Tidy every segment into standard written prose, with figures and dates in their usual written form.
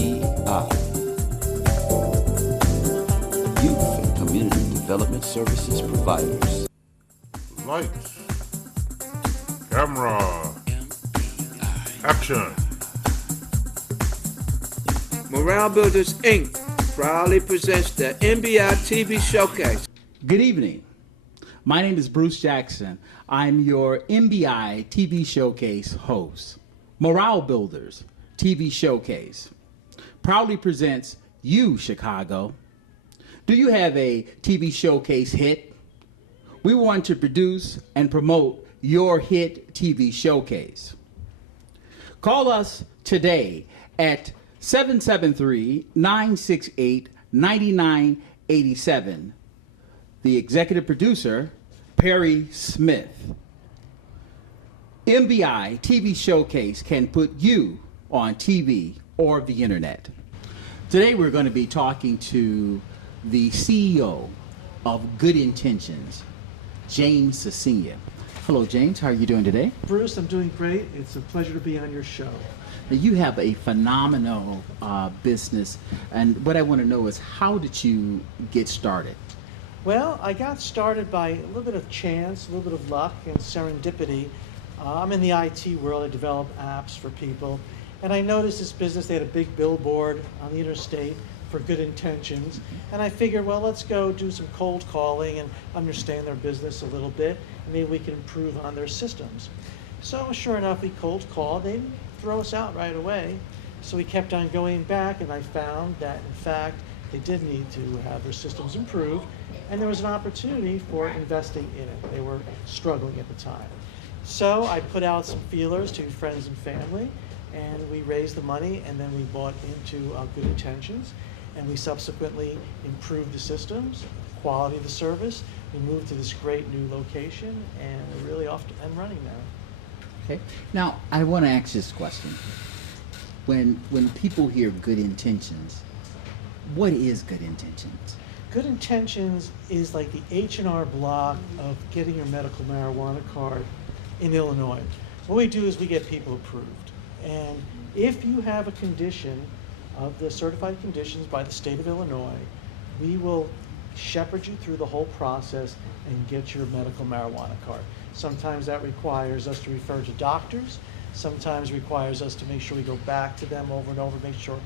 Youth and Community Development Services Providers. Lights, camera, action. Morale Builders Inc. proudly presents the MBI TV Showcase. Good evening. My name is Bruce Jackson. I'm your MBI TV Showcase host. Morale Builders TV Showcase proudly presents you, Chicago. Do you have a TV showcase hit? We want to produce and promote your hit TV showcase. Call us today at 773-968-9987. The executive producer, Perry Smith. MBI TV Showcase can put you on TV or the internet. Today we're going to be talking to the CEO of Good Intentions, James Cecilia. Hello, James. How are you doing today? Bruce, I'm doing great. It's a pleasure to be on your show. Now, you have a phenomenal business, and what I want to know is, how did you get started? Well, I got started by a little bit of chance, a little bit of luck, and serendipity. I'm in the IT world. I develop apps for people. And I noticed this business, they had a big billboard on the interstate for Good Intentions. And I figured, well, let's go do some cold calling and understand their business a little bit, and maybe we can improve on their systems. So sure enough, we cold called. They didn't throw us out right away. So we kept on going back, and I found that, in fact, they did need to have their systems improved, and there was an opportunity for investing in it. They were struggling at the time. So I put out some feelers to friends and family, and we raised the money, and then we bought into Good Intentions, and we subsequently improved the systems, quality of the service. We moved to this great new location, and we're really off and running now. Okay. Now, I want to ask this question. When people hear Good Intentions, what is Good Intentions? Good Intentions is like the H&R Block of getting your medical marijuana card in Illinois. What we do is we get people approved. And if you have a condition of the certified conditions by the state of Illinois, we will shepherd you through the whole process and get your medical marijuana card. Sometimes that requires us to refer to doctors. Sometimes requires us to make sure we go back to them over and over, make sure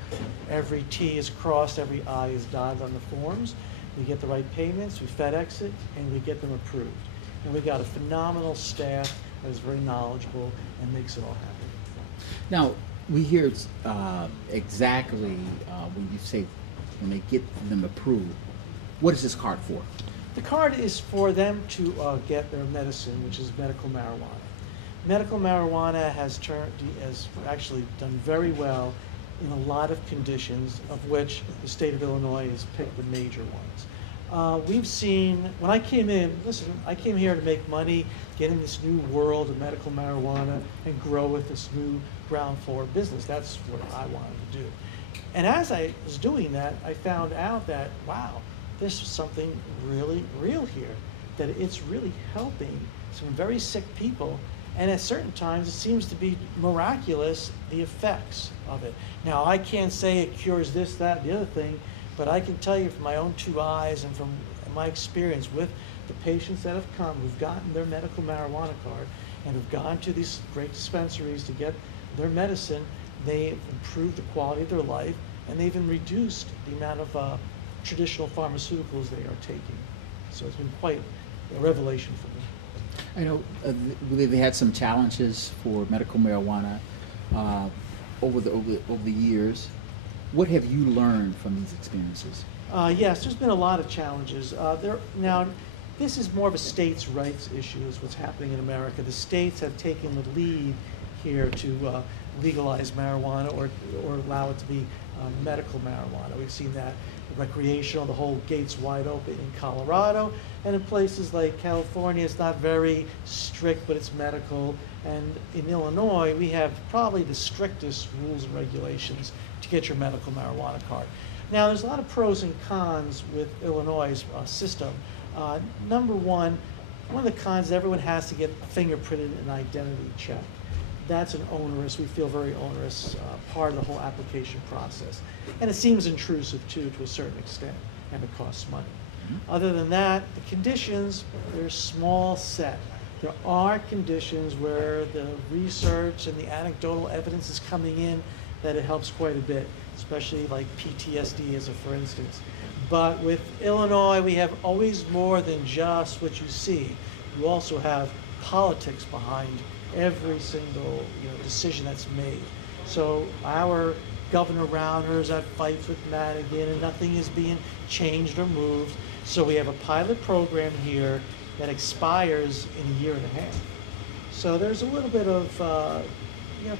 every T is crossed, every I is dotted on the forms. We get the right payments, we FedEx it, and we get them approved. And we've got a phenomenal staff that is very knowledgeable and makes it all happen. Now, we hear exactly when you say when they get them approved, what is this card for? The card is for them to get their medicine, which is medical marijuana. Medical marijuana has actually done very well in a lot of conditions, of which the state of Illinois has picked the major ones. We've seen, when I came in, I came here to make money, get in this new world of medical marijuana, and grow with this new ground floor business. That's what I wanted to do. And as I was doing that, I found out that, wow, there's something really real here, that it's really helping some very sick people. And at certain times, it seems to be miraculous, the effects of it. Now, I can't say it cures this, that, the other thing, but I can tell you from my own two eyes and from my experience with the patients that have come, who've gotten their medical marijuana card and have gone to these great dispensaries to get their medicine, they've improved the quality of their life, and they've even reduced the amount of traditional pharmaceuticals they are taking. So it's been quite a revelation for me. I know they've had some challenges for medical marijuana over the years. What have you learned from these experiences? Yes, there's been a lot of challenges. Now, this is more of a states' rights issue, is what's happening in America. The states have taken the lead here to legalize marijuana or allow it to be medical marijuana. We've seen that recreational, the whole gates wide open in Colorado, and in places like California, it's not very strict, but it's medical. And in Illinois, we have probably the strictest rules and regulations to get your medical marijuana card. Now, there's a lot of pros and cons with Illinois' system. Number one of the cons is everyone has to get fingerprinted and identity checked. that's an onerous, we feel very onerous part of the whole application process. And it seems intrusive too, to a certain extent, and it costs money. Other than that, the conditions, they're small set. There are conditions where the research and the anecdotal evidence is coming in that it helps quite a bit, especially like PTSD as a for instance. But with Illinois, we have always more than just what you see. You also have politics behind every single decision that's made. So our Governor Rounders at fights with Madigan, and nothing is being changed or moved. So we have a pilot program here that expires in a year and a half. So there's a little bit of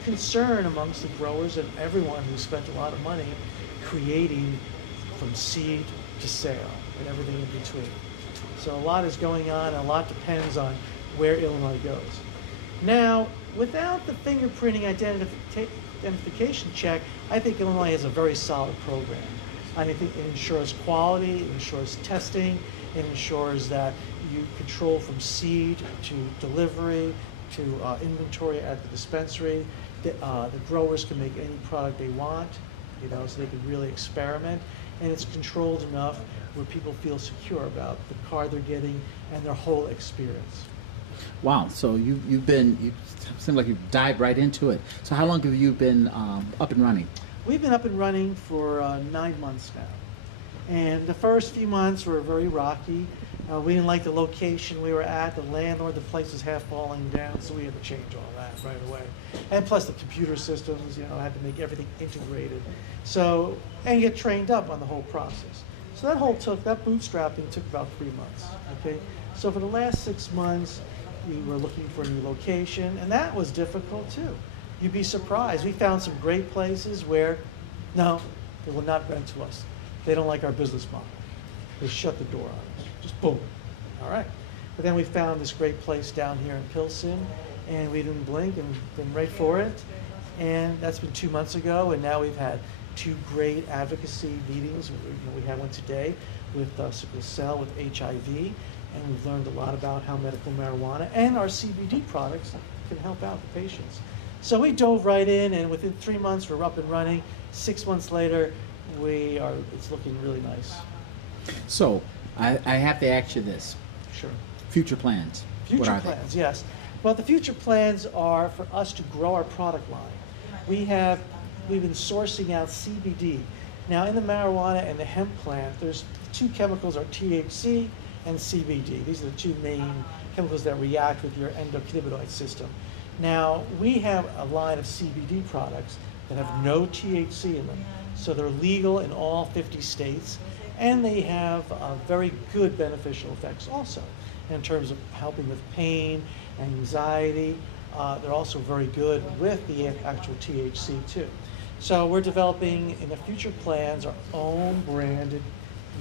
concern amongst the growers and everyone who spent a lot of money creating from seed to sale and everything in between. So a lot is going on, and a lot depends on where Illinois goes. Now, without the fingerprinting identification check, I think Illinois has a very solid program. I think it ensures quality, it ensures testing, it ensures that you control from seed to delivery to inventory at the dispensary. The growers can make any product they want, so they can really experiment. And it's controlled enough where people feel secure about the card they're getting and their whole experience. Wow, so you seem like you've dived right into it. So how long have you been up and running? We've been up and running for 9 months now. And the first few months were very rocky. We didn't like the location we were at, the landlord, the place was half falling down, so we had to change all that right away. And plus the computer systems, had to make everything integrated. So, and get trained up on the whole process. So that bootstrapping took about 3 months, okay? So for the last 6 months, we were looking for a new location, and that was difficult too. You'd be surprised. We found some great places where, no, they will not rent to us. They don't like our business model. They shut the door on us. Just boom. All right. But then we found this great place down here in Pilsen, and we didn't blink and been right for it. And that's been 2 months ago, and now we've had 2 great advocacy meetings. We had one today with sickle cell, with HIV, and we've learned a lot about how medical marijuana and our CBD products can help out the patients. So we dove right in, and within 3 months we're up and running. 6 months later, it's looking really nice. So I have to ask you this. Sure. Future plans. What are they? Future plans, yes. Well, the future plans are for us to grow our product line. We've been sourcing out CBD. Now, in the marijuana and the hemp plant, there's 2 chemicals are THC and CBD. These are the 2 main chemicals that react with your endocannabinoid system. Now, we have a line of CBD products that have no THC in them. So they're legal in all 50 states, and they have very good beneficial effects also in terms of helping with pain, anxiety. They're also very good with the actual THC too. So we're developing in the future plans our own branded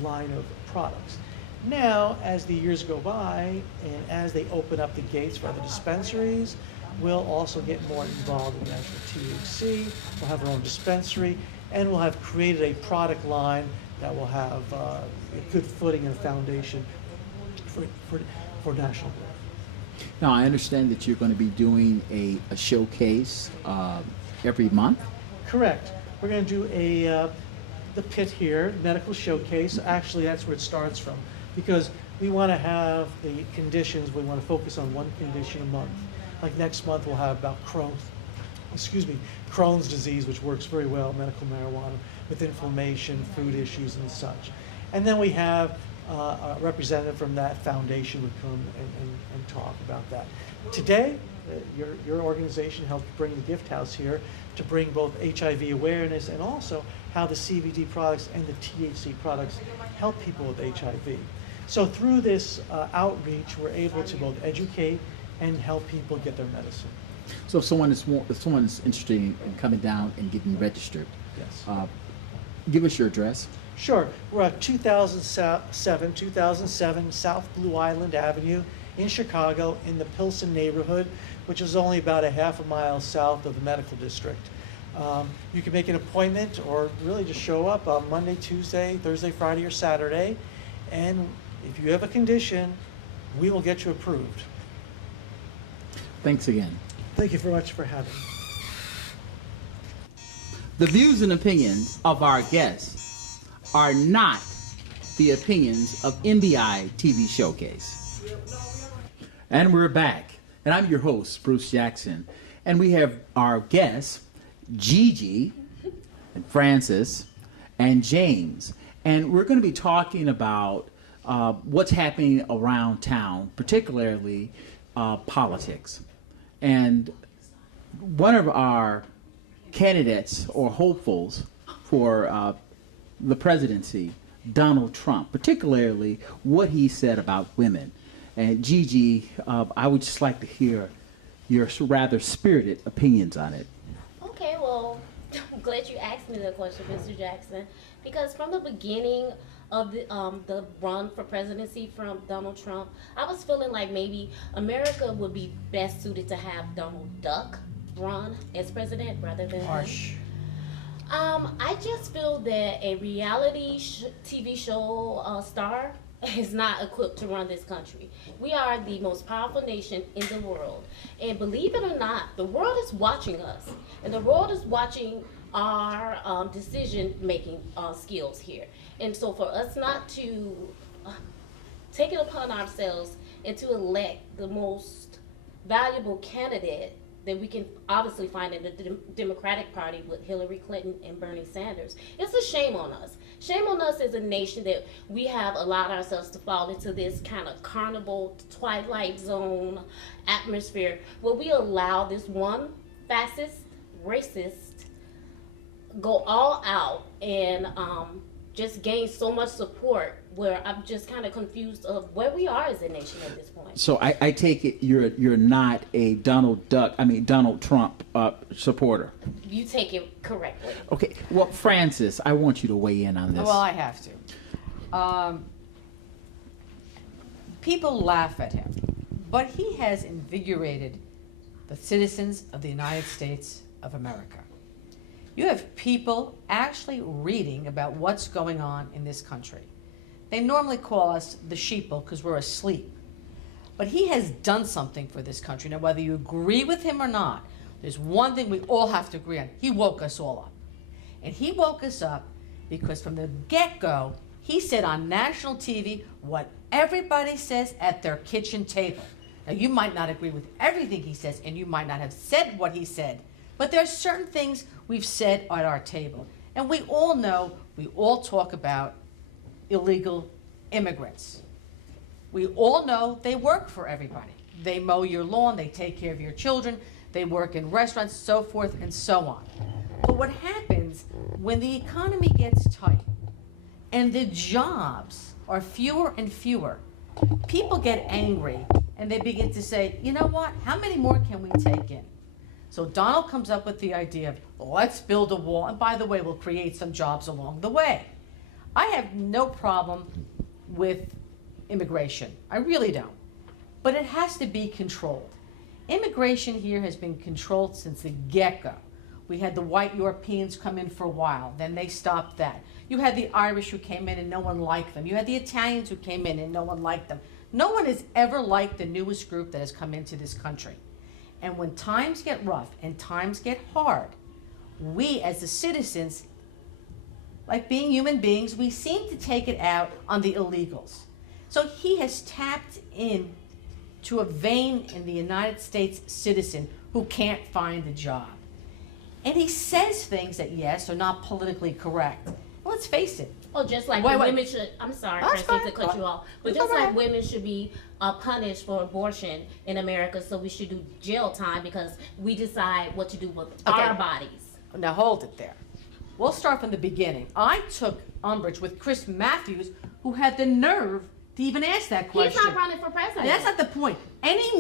line of products. Now, as the years go by and as they open up the gates for other dispensaries, we'll also get more involved in the actual THC. We'll have our own dispensary, and we'll have created a product line that will have a good footing and foundation for national growth. Now, I understand that you're going to be doing a showcase every month. Correct. We're going to do the pit here, medical showcase. Actually, that's where it starts from, because we want to have the conditions. We want to focus on one condition a month. Like next month, we'll have about Crohn's disease, which works very well, medical marijuana, with inflammation, food issues, and such. And then we have a representative from that foundation would come and talk about that. Today, your organization helped bring the gift house here to bring both HIV awareness and also how the CBD products and the THC products help people with HIV. So through this outreach, we're able to both educate and help people get their medicine. So if someone is interested in coming down and getting registered, Yes. Give us your address. Sure. We're at 2007 South Blue Island Avenue in Chicago in the Pilsen neighborhood, which is only about a half a mile south of the medical district. You can make an appointment or really just show up on Monday, Tuesday, Thursday, Friday, or Saturday. And if you have a condition, we will get you approved. Thanks again. Thank you very much for having me. The views and opinions of our guests are not the opinions of MBI TV Showcase. And we're back. And I'm your host, Bruce Jackson. And we have our guests, Gigi, and Francis, and James. And we're going to be talking about what's happening around town, particularly politics. And one of our candidates or hopefuls for the presidency, Donald Trump, particularly what he said about women. And Gigi, I would just like to hear your rather spirited opinions on it. Okay, well, I'm glad you asked me that question, Mr. Jackson, because from the beginning of the run for presidency from Donald Trump, I was feeling like maybe America would be best suited to have Donald Duck run as president rather than him. I just feel that a reality TV show star is not equipped to run this country. We are the most powerful nation in the world. And believe it or not, the world is watching us. And the world is watching our decision-making skills here. And so for us not to take it upon ourselves and to elect the most valuable candidate that we can obviously find in the Democratic Party with Hillary Clinton and Bernie Sanders, it's a shame on us. Shame on us as a nation that we have allowed ourselves to fall into this kind of carnival, Twilight Zone atmosphere where we allow this one fascist, racist, go all out and just gain so much support where I'm just kind of confused of where we are as a nation at this point. So I take it you're not a Donald Trump supporter. You take it correctly. Okay. Well, Francis, I want you to weigh in on this. Well, I have to. People laugh at him, but he has invigorated the citizens of the United States of America. You have people actually reading about what's going on in this country. They normally call us the sheeple because we're asleep. But he has done something for this country. Now, whether you agree with him or not, there's one thing we all have to agree on. He woke us all up. And he woke us up because from the get-go, he said on national TV what everybody says at their kitchen table. Now, you might not agree with everything he says, and you might not have said what he said, but there are certain things we've said at our table. And we all know, we all talk about illegal immigrants. We all know they work for everybody. They mow your lawn, they take care of your children, they work in restaurants, so forth and so on. But what happens when the economy gets tight and the jobs are fewer and fewer, people get angry and they begin to say, you know what, how many more can we take in? So Donald comes up with the idea of, let's build a wall, and by the way, we'll create some jobs along the way. I have no problem with immigration. I really don't. But it has to be controlled. Immigration here has been controlled since the get-go. We had the white Europeans come in for a while, then they stopped that. You had the Irish who came in and no one liked them. You had the Italians who came in and no one liked them. No one has ever liked the newest group that has come into this country. And when times get rough and times get hard, we as the citizens, like being human beings, we seem to take it out on the illegals. So he has tapped in to a vein in the United States citizen who can't find a job. And he says things that, yes, are not politically correct. Well, let's face it. Oh, just like women should, I'm sorry, Francis, to cut you off, but just like women should be punished for abortion in America, so we should do jail time because we decide what to do with our bodies. Now hold it there. We'll start from the beginning. I took umbrage with Chris Matthews, who had the nerve to even ask that question. He's not running for president. That's not the point. Any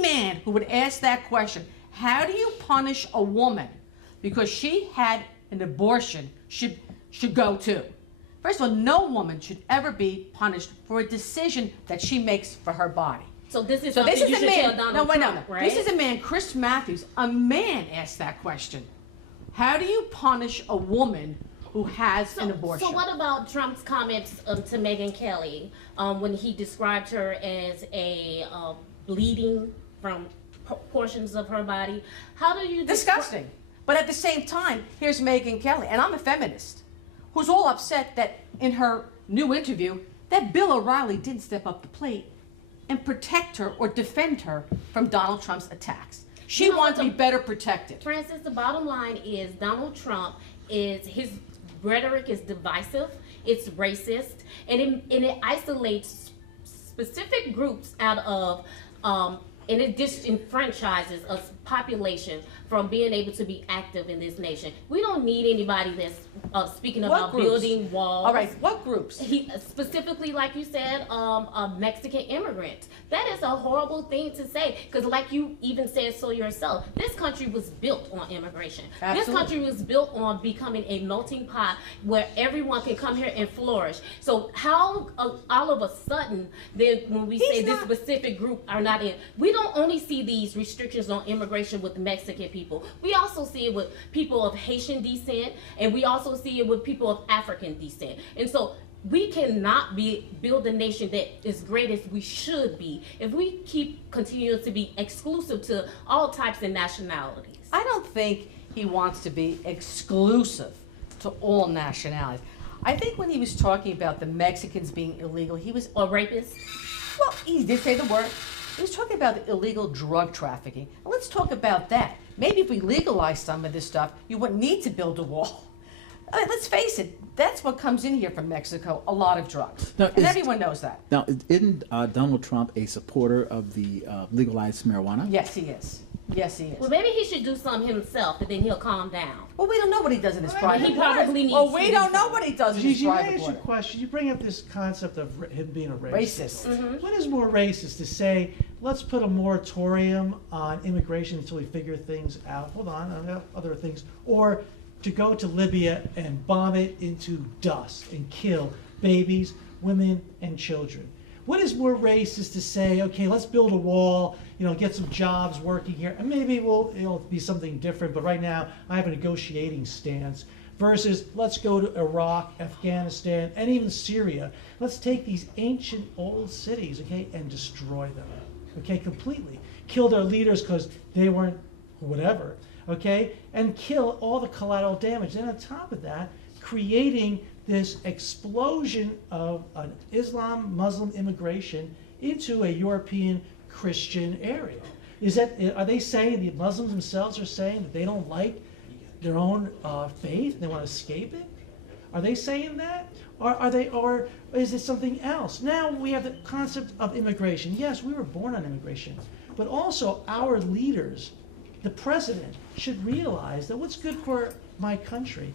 man who would ask that question, how do you punish a woman because she had an abortion, should go too. First of all, no woman should ever be punished for a decision that she makes for her body. So this is something you should tell Donald Trump, right? This is a man, Chris Matthews, a man asked that question. How do you punish a woman who has an abortion? So what about Trump's comments to Megyn Kelly when he described her as a bleeding from portions of her body. How do you Disgusting. But at the same time, here's Megyn Kelly, and I'm a feminist, who's all upset that in her new interview, that Bill O'Reilly didn't step up the plate and protect her or defend her from Donald Trump's attacks. She wanted to be better protected. Francis, the bottom line is Donald Trump his rhetoric is divisive, it's racist, and it isolates specific groups out of and it disenfranchises a population from being able to be active in this nation. We don't need anybody that's speaking about building walls. All right, what groups? He specifically, like you said, Mexican immigrants. That is a horrible thing to say, because like you even said so yourself, this country was built on immigration. Absolutely. This country was built on becoming a melting pot where everyone can come here and flourish. So how all of a sudden, then when we say this specific group are not in, we don't only see these restrictions on immigration with Mexican people. We also see it with people of Haitian descent, and we also see it with people of African descent. And so we cannot build a nation that is great as we should be if we keep continuing to be exclusive to all types of nationalities. I don't think he wants to be exclusive to all nationalities. I think when he was talking about the Mexicans being illegal, he was... Or rapists? Well, he did say the word. He was talking about the illegal drug trafficking. Let's talk about that. Maybe if we legalize some of this stuff, you wouldn't need to build a wall. I mean, let's face it, that's what comes in here from Mexico, a lot of drugs. Now, and everyone knows that. Now, isn't Donald Trump a supporter of the legalized marijuana? Yes, he is. Yes, he is. Well, maybe he should do something himself, and then he'll calm down. Well, we don't know what he does in his private He quarters. probably needs Well, to we do don't know something. what he does in his Gigi, may I private ask you a quarters. question? You bring up this concept of him being a racist. Racist. What is more racist, to say, let's put a moratorium on immigration until we figure things out? Hold on, I have other things. Or to go to Libya and bomb it into dust and kill babies, women, and children? What is more racist, to say, okay, let's build a wall, get some jobs working here, and maybe it'll be something different, but right now I have a negotiating stance, versus let's go to Iraq, Afghanistan, and even Syria. Let's take these ancient old cities, okay, and destroy them, okay, completely. Kill their leaders because they weren't whatever, okay, and kill all the collateral damage. And on top of that, creating this explosion of an Muslim immigration into a European Christian area. Are they saying, the Muslims themselves are saying that they don't like their own faith, they want to escape it? Are they saying that? Or is it something else? Now we have the concept of immigration. Yes, we were born on immigration, but also our leaders, the president, should realize that what's good for my country,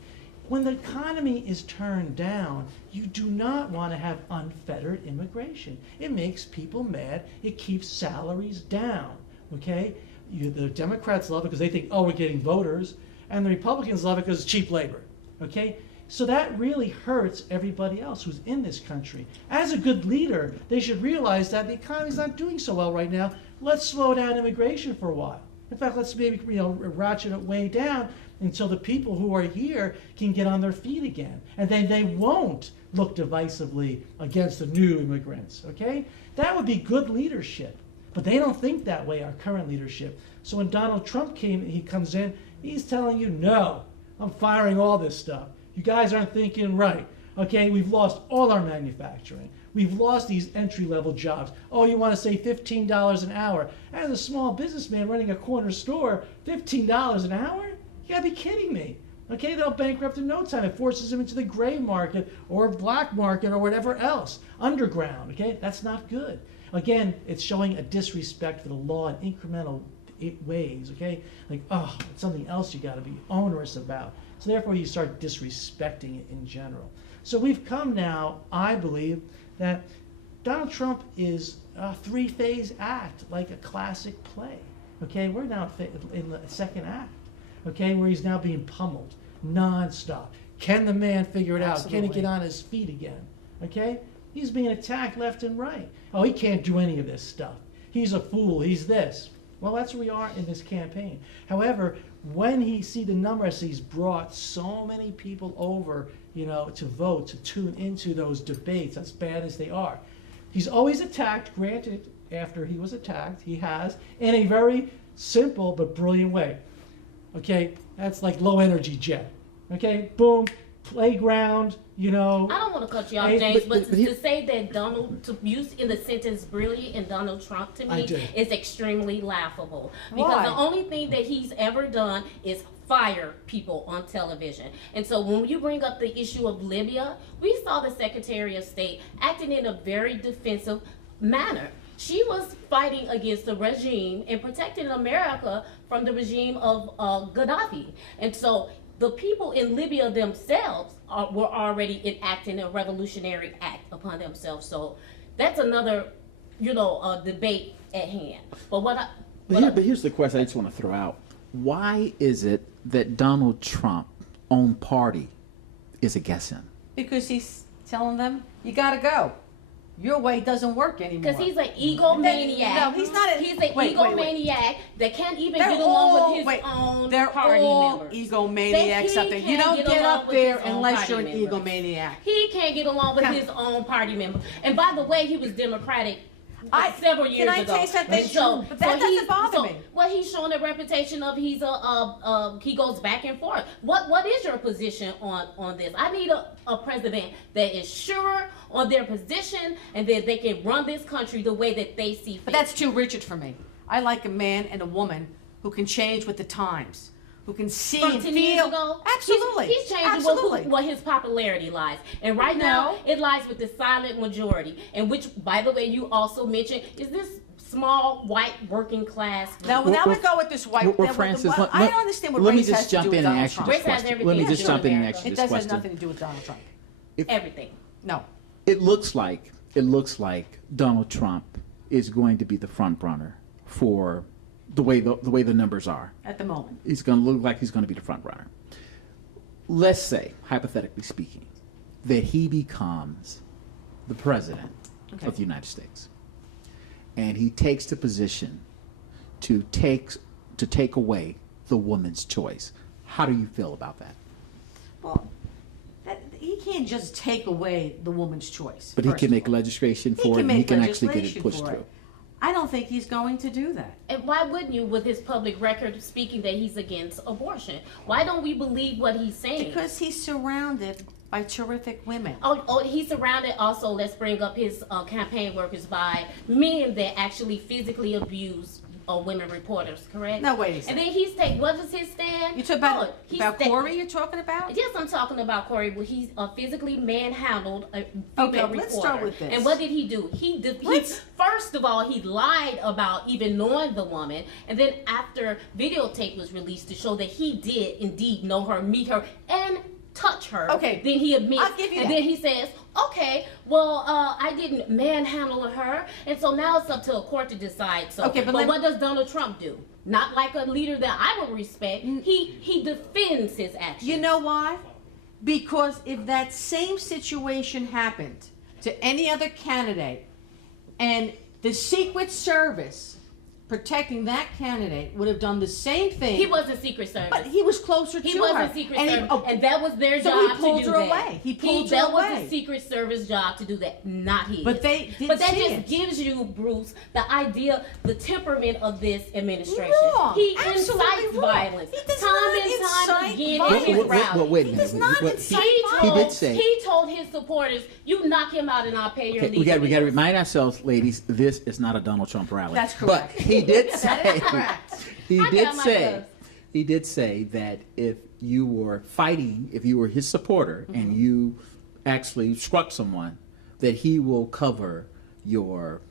when the economy is turned down, you do not want to have unfettered immigration. It makes people mad. It keeps salaries down, okay? The Democrats love it because they think, oh, we're getting voters, and the Republicans love it because it's cheap labor, okay? So that really hurts everybody else who's in this country. As a good leader, they should realize that the economy's not doing so well right now. Let's slow down immigration for a while. In fact, let's maybe ratchet it way down until the people who are here can get on their feet again. And then they won't look divisively against the new immigrants, okay? That would be good leadership. But they don't think that way, our current leadership. So when Donald Trump comes in, he's telling you, no, I'm firing all this stuff. You guys aren't thinking right, okay? We've lost all our manufacturing. We've lost these entry-level jobs. Oh, you want to say $15 an hour? As a small businessman running a corner store, $15 an hour? You gotta be kidding me. Okay, they'll bankrupt in no time. It forces them into the gray market or black market or whatever else. Underground, okay? That's not good. Again, it's showing a disrespect for the law in incremental ways, okay? Like, oh, it's something else you gotta be onerous about. So therefore you start disrespecting it in general. So we've come now, I believe, that Donald Trump is a three-phase act, like a classic play. Okay, we're now in the second act. Okay, where he's now being pummeled nonstop. Can the man figure it out? Can he get on his feet again? Okay, he's being attacked left and right. Oh, he can't do any of this stuff. He's a fool. He's this. Well, that's where we are in this campaign. However, when he see the numbers, he's brought so many people over, to vote, to tune into those debates, as bad as they are. He's always attacked, granted, after he was attacked. He has, in a very simple but brilliant way. Okay, that's like low energy jet. Okay, boom, playground, you know. I don't want to cut you off, Hey, James, but but to say that to use in the sentence brilliant and Donald Trump to I me do. is extremely laughable. Because Why? the only thing that he's ever done is fire people on television. And so when you bring up the issue of Libya, we saw the Secretary of State acting in a very defensive manner. She was fighting against the regime and protecting America from the regime of Gaddafi. And so the people in Libya themselves were already enacting a revolutionary act upon themselves. So that's another, debate at hand. But But here's the question I just want to throw out. Why is it that Donald Trump's own party is against him? Because he's telling them, you gotta go. Your way doesn't work anymore. because he's an egomaniac. No, he's not. He's an wait. egomaniac that can't even get along with his own They're party all members. egomaniacs That up there. he You can't don't get get along up with there his own unless you're an party members. egomaniac. He can't get along with Come- his own party members. And by the way, he was Democratic several years can I ago. tell you something? And so, But that doesn't he's- bother so, me. Well, he's showing a reputation of he goes back and forth. What is your position on this? I need a president that is sure on their position and that they can run this country the way that they see fit. But that's too rigid for me. I like a man and a woman who can change with the times, who can see From and 10 feel. years ago, Absolutely. he's changing Absolutely. what his popularity lies. And right now, it lies with the silent majority. And which, by the way, you also mentioned, is this small, white, working class group. Now we go with this white. Well, Francis, I don't understand what let me race has just to jump do with in and Donald ask you Trump. this Race has question. everything Let me to just do jump with in and America. ask you It this does have question. nothing to do with Donald Trump. Everything. No. It looks like Donald Trump is going to be the front runner for the way the numbers are. At the moment. He's going to look like he's going to be the front runner. Let's say, hypothetically speaking, that he becomes the president of the United States, and he takes the position to take away the woman's choice. How do you feel about that? Well, he can't just take away the woman's choice. But he first can of make all. legislation He for it, can and he make can actually get it legislation pushed for through. it. I don't think he's going to do that. And why wouldn't you, with his public record speaking that he's against abortion? Why don't we believe what he's saying? Because he's surrounded by terrific women. Oh, he's surrounded also, let's bring up his campaign workers by men that actually physically abuse women reporters, correct? No, wait a second. And then he's what is his stand? You talk about, He's Corey you're talking about? Yes, I'm talking about Corey. Well, he's physically manhandled a female Okay, reporter. let's start with this. And what did he do? He first of all, he lied about even knowing the woman, and then after videotape was released to show that he did indeed know her, meet her, and touch her. Okay, Then he admits, I'll give you and that. then he says, "Okay, well, I didn't manhandle her, and so now it's up to a court to decide." So, Okay, but what does Donald Trump do? Not like a leader that I would respect. He defends his actions. You know why? Because if that same situation happened to any other candidate and the Secret Service protecting that candidate would have done the same thing. He wasn't Secret Service. But he was closer to He her. wasn't Secret And he- Service, and that was their so job he pulled to do her that. away. He pulled her that was away. the Secret Service job to do that, not his. But they didn't But that see just it. gives you, Bruce, the idea, the temperament of this administration. Wrong. He Absolutely incites wrong. violence. He does time not and time incite again violence. in his rallies. wait a He minute. does not What- incite he did say. He told his supporters, "You knock him out, and I'll pay your Okay, legal we got to bills." remind ourselves, ladies, this is not a Donald Trump rally. That's correct. But he did That say, is correct. he did say that if you were fighting, if you were his supporter and you actually struck someone, that he will cover your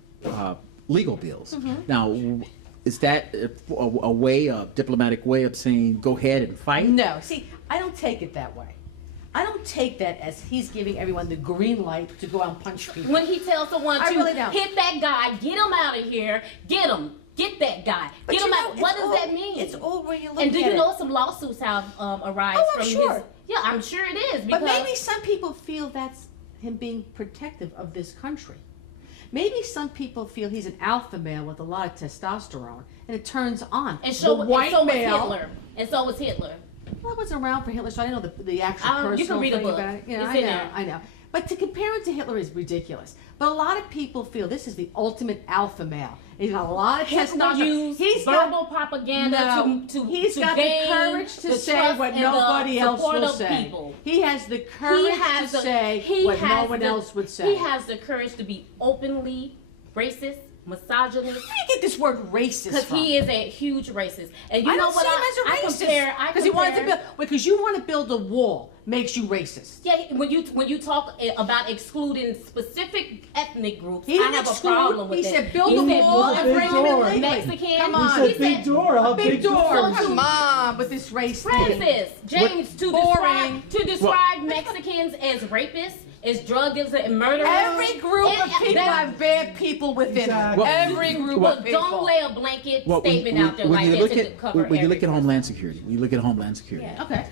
legal bills. Now, is that a way, a diplomatic way of saying go ahead and fight? No, see, I don't take it that way. I don't take that as he's giving everyone the green light to go out and punch people. When he tells someone I to really don't. hit that guy, get him out of here, get him. Get that guy. But Get you him know, out. it's What does all- that mean? It's all where you look And do at you it. know some lawsuits have arise Oh, I'm from sure. his? Yeah, I'm sure it is. But Because maybe some people feel that's him being protective of this country. Maybe some people feel he's an alpha male with a lot of testosterone, and it turns on. and so, the white and so male. was Hitler. And so was Hitler. Well, I wasn't around for Hitler, so I didn't know the actual personal you can read a thing book. about it. You know, It's I in know, there. I know. But to compare him to Hitler is ridiculous. But a lot of people feel this is the ultimate alpha male. He's got a lot of Hitler testosterone. used verbal propaganda He's to got gain the courage to the say trust what and nobody the else support will of say. people. He has the courage to say what no one else would say. He has the courage to be openly racist, misogynist. Where do you get this word racist Because from? he is a huge racist. And you I know don't what? see him as a racist. I Because he wanted to compare. build. Because you want to build a wall makes you racist. Yeah, when you talk about excluding specific ethnic groups, He I didn't have exclude. a problem with He that. said build He a said wall Muslim and bring them in door. legally. Mexican. Come He on. said big door. How Big big door. doors? Come on with this race thing. Racist. James, to Boring. describe Mexicans as rapists, as drug dealers and murderers. Every group of people that- have bad people within Exactly. them. Every group But of people. don't lay a blanket Well, statement out there like you that look to at cover when you look at everything. Homeland Security, when you look at Homeland Security, Yeah. Okay.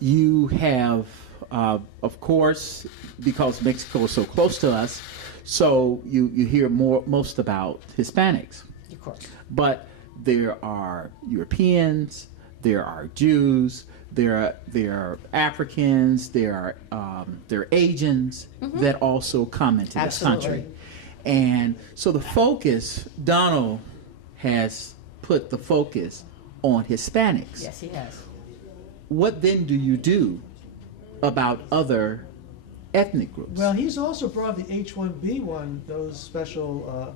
you have, of course, because Mexico is so close to us, so you hear most about Hispanics. Of course. But there are Europeans, there are Jews, there are Africans, there are Asians that also come into this Absolutely. country. And so the focus, Donald has put the focus on Hispanics. Yes, he has. What then do you do about other ethnic groups? Well, he's also brought the H-1B1, those special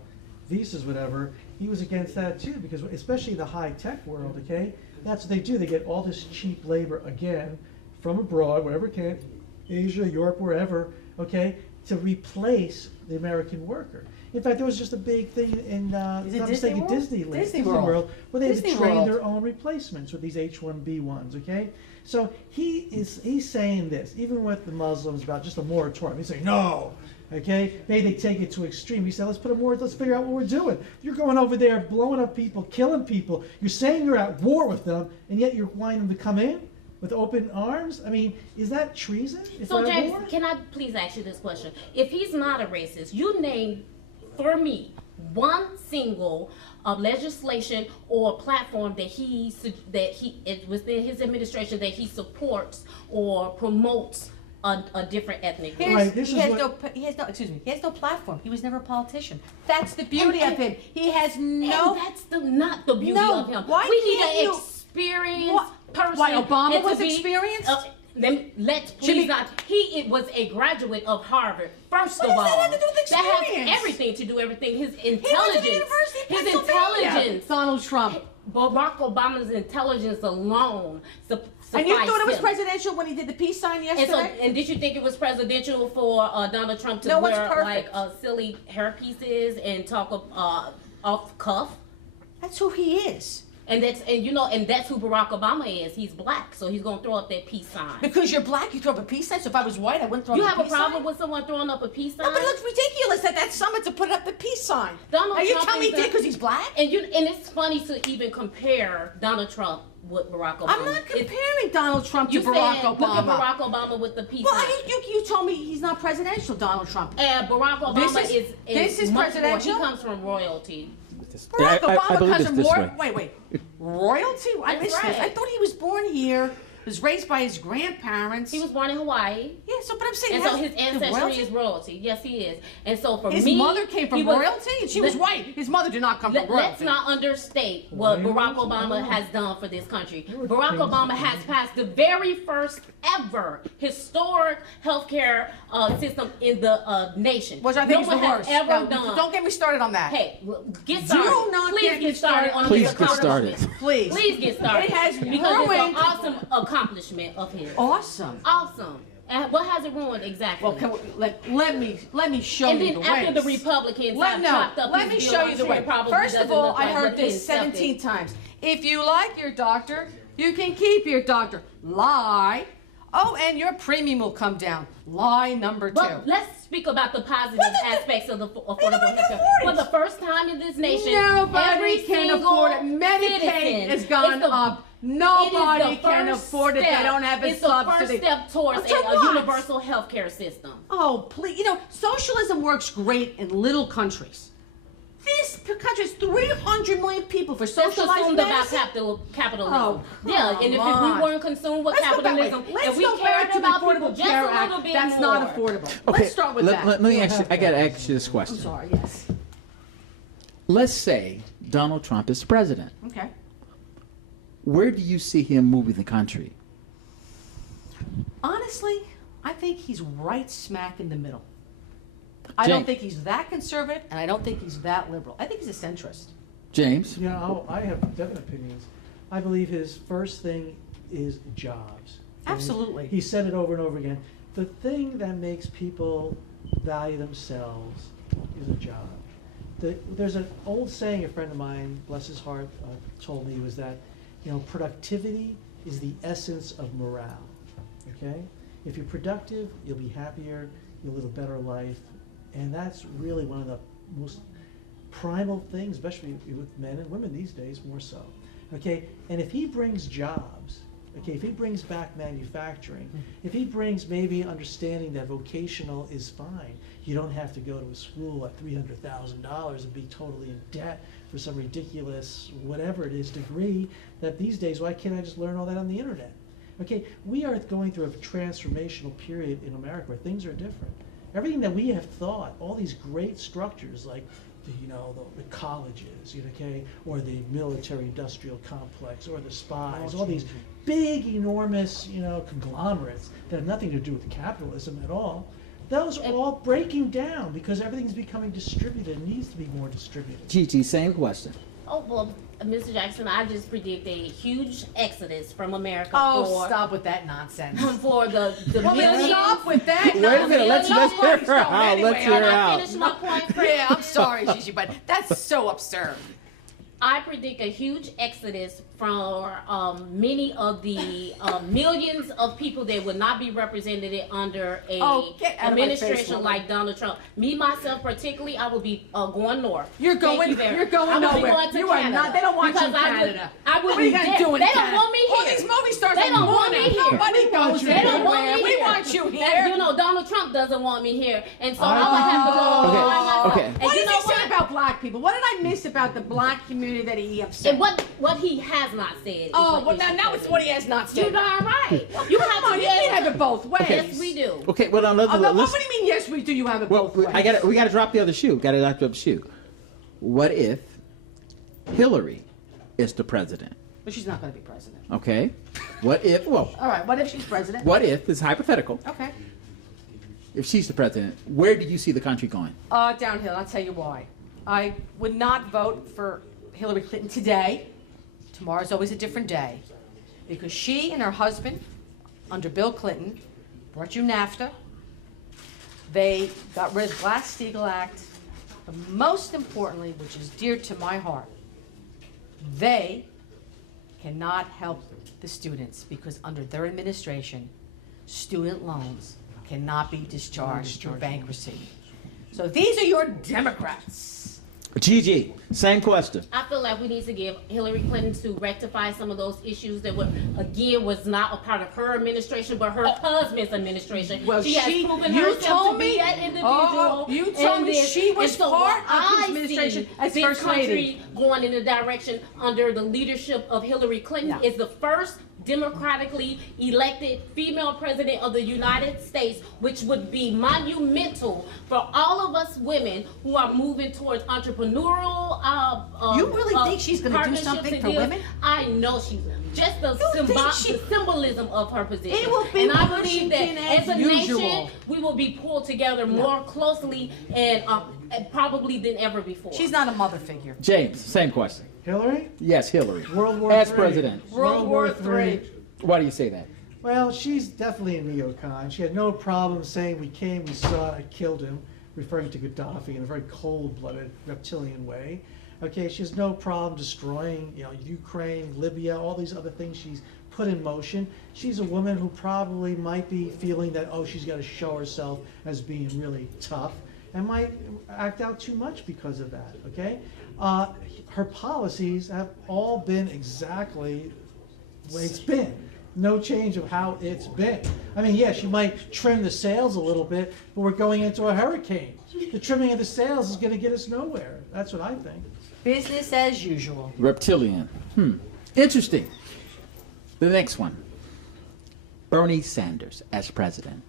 visas, whatever. He was against that too, because especially in the high-tech world, okay? That's what they do. They get all this cheap labor, again, from abroad, wherever it can, Asia, Europe, wherever, okay, to replace the American worker. In fact, there was just a big thing in, Is it not Disney mistaken, World? Disneyland, Disney World. where they had Disney to train World. their own replacements with these H-1B1s, okay? So he's saying this, even with the Muslims, about just a moratorium. He's saying, no, okay? Maybe they take it to extreme. He said, let's figure out what we're doing. You're going over there blowing up people, killing people. You're saying you're at war with them, and yet you're wanting them to come in with open arms? I mean, is that treason? If So we're at James, war? can I please ask you this question? If he's not a racist, you name for me one single legislation or platform that it within his administration that he supports or promotes a different ethnic group. Right, this he is has what- he has no platform. He was never a politician. That's the beauty of him. He has no. And that's not the beauty No, of him. why We need can't an you- experienced person. Why, Obama and to was be, experienced? Let's Should please be- not. He was a graduate of Harvard. First What of does all, that have to do with that experience? has everything to do everything. His He went to intelligence, the University of his Pennsylvania. intelligence. Donald Trump. Barack Obama's intelligence alone sufficed And you thought it was him. presidential when he did the peace sign And, so, yesterday? and did you think it was presidential for Donald Trump to No one's wear perfect. like silly hair pieces and talk off cuff? That's who he is. And that's that's who Barack Obama is. He's black, so he's gonna throw up that peace sign. Because you're black, you throw up a peace sign. So if I was white, I wouldn't throw You up have a a peace problem sign. with someone throwing up a peace sign? No, but it looks ridiculous at that summit to put up the peace sign. Donald Are you Trump telling me he is did a- because he's black? And it's funny to even compare Donald Trump with Barack Obama. I'm not comparing Donald Trump to You Barack said, look at Obama. Barack Obama with the peace Well, sign. you told me he's not presidential, Donald Trump. And Barack Obama This is much more. presidential? He comes from royalty. Barack Obama I believe comes it's from this royal. way. Wait. Royalty? I That's missed this. right. I thought he was born here, was raised by his grandparents. He was born in Hawaii. Yeah, so but I'm saying And he so has his the ancestry royalty? is royalty. Yes, he is. And so for His me, mother came from he was- royalty, and she was Let- white. His mother did not come from royalty. Let's not understate what Royalty? Barack Obama has done for this country. were Barack things Obama that- has passed the very first ever historic healthcare system in the nation. Which I think no is the one worst. has ever No, done. Don't get me started on that. Hey, get started. Do not Please get me started on Please his get started. accomplishment. Please. Please get started. It has because it's an ruined- awesome accomplishment of his. Awesome. Awesome. And what has it ruined exactly? Well, let me show and you then the after ways. the Republicans have chopped up Let his me bill, show I'm you the sure way. it probably First of doesn't all, look I like heard what this he accepted. 17 times. If you like your doctor, you can keep your doctor. Lie. Oh, and your premium will come down. Lie number 2. But let's speak about the positive Well, the- aspects of the affordable nobody health care. can afford For it. the first time in this nation, Nobody every can single afford it. Medicaid citizen has gone it's the- up. it is Nobody the can first afford it. They step. don't have a it's subsidy. It's the first step towards To a what? universal health care system. Oh, please. You know, socialism works great in little countries. This country has 300 million people for That's socializing consumed about medicine. capitalism. Oh, yeah, and if come we on. weren't consumed with Let's go back, capitalism, let's if we go cared back to the about people Affordable just Care a little Act. bit That's more. not affordable. Okay, Let's start with that. let me ask you, I got to ask you this question. I'm sorry, yes. Let's say Donald Trump is president. Okay. Where do you see him moving the country? Honestly, I think he's right smack in the middle. I James. don't think he's that conservative, and I don't think he's that liberal. I think he's a centrist. James? You know, I have definite opinions. I believe his first thing is jobs. Absolutely. He said it over and over again. The thing that makes people value themselves is a job. There's an old saying a friend of mine, bless his heart, told me was that, you know, productivity is the essence of morale. Okay? If you're productive, you'll be happier, you'll live a better life, and that's really one of the most primal things, especially with men and women these days, more so. Okay? And if he brings jobs, okay, if he brings back manufacturing, if he brings maybe understanding that vocational is fine, you don't have to go to a school at $300,000 and be totally in debt for some ridiculous, whatever it is, degree, that these days, why can't I just learn all that on the internet? Okay, we are going through a transformational period in America where things are different. Everything that we have thought, all these great structures like the colleges, okay, or the military-industrial complex, or the spies, all these big, enormous, conglomerates that have nothing to do with capitalism at all. Those are all breaking down because everything's becoming distributed. It needs to be more distributed. Gigi, same question. Oh, well, Mr. Jackson, I just predict a huge exodus from America Stop with that nonsense. for the Well, then millions. stop with that Wait a minute, let's nonsense. hear her out. Anyway, Let's hear her Can I out. finish my point? Yeah, I'm sorry, Gigi, but that's so absurd. I predict a huge exodus from many of the millions of people that would not be represented under a Get out of my face, administration woman. like Donald Trump. Me, myself, particularly, I will be going north. You're Thank going. you very You're much. going I will be nowhere. going to You are Canada not. They don't want you in because Canada. I would What are you gonna do in They Canada? don't want me here. All these movie stars They don't want me here. Nobody goes They don't want me anywhere. We here. want you And, here. Donald Trump doesn't want me here, and so I'm gonna have to go Okay, by myself. okay. And What you does know he say what? about black people? What did I miss about the black community that he upset? And what he has not said. Oh, is well, you should now say. it's what he has not said. You're darn right. You come on, you can't have it both ways. Yes, we do. Okay, well, now What let's, do you mean? Yes, we do. You have it well, both ways. we got to drop the other shoe. Got to drop the other shoe. What if Hillary is the president? But she's not going to be president. Okay. What if? Well, All right. What if she's president? what if? It's hypothetical. Okay. If she's the president, where do you see the country going? Downhill. I'll tell you why. I would not vote for Hillary Clinton today. Tomorrow's always a different day. Because she and her husband, under Bill Clinton, brought you NAFTA. They got rid of the Glass-Steagall Act. But most importantly, which is dear to my heart, they cannot help the students because under their administration, student loans cannot be discharged through bankruptcy. So these are your Democrats. Gigi, same question. I feel like we need to give Hillary Clinton to rectify some of those issues that were, again, was not a part of her administration, but her husband's administration. Well, she has proven you herself told to me, be that individual. you told in me this. she was And so part what of his I administration see as this First country Lady. going in the direction under the leadership of Hillary Clinton Yeah. is the first democratically elected female president of the United States, which would be monumental for all of us women who are moving towards entrepreneurial You really think she's gonna do partnerships something and for deals. women? I know she's just the, You think she- the symbolism of her position. It will be and I believe that Washington as a as usual. nation, we will be pulled together more closely and probably than ever before. She's not a mother figure. James, same question. Hillary? Yes, Hillary. World War As III. president. World War III. Why do you say that? Well, she's definitely a neocon. She had no problem saying we came, we saw, I killed him, referring to Gaddafi in a very cold-blooded, reptilian way. Okay, she has no problem destroying, Ukraine, Libya, all these other things she's put in motion. She's a woman who probably might be feeling that, she's got to show herself as being really tough, and might act out too much because of that, okay? Her policies have all been exactly the way it's been. no change of how it's been. I mean, yes, you might trim the sails a little bit, but we're going into a hurricane. The trimming of the sails is going to get us nowhere. That's what I think. Business as usual. Reptilian. Interesting. The next one. Bernie Sanders as president.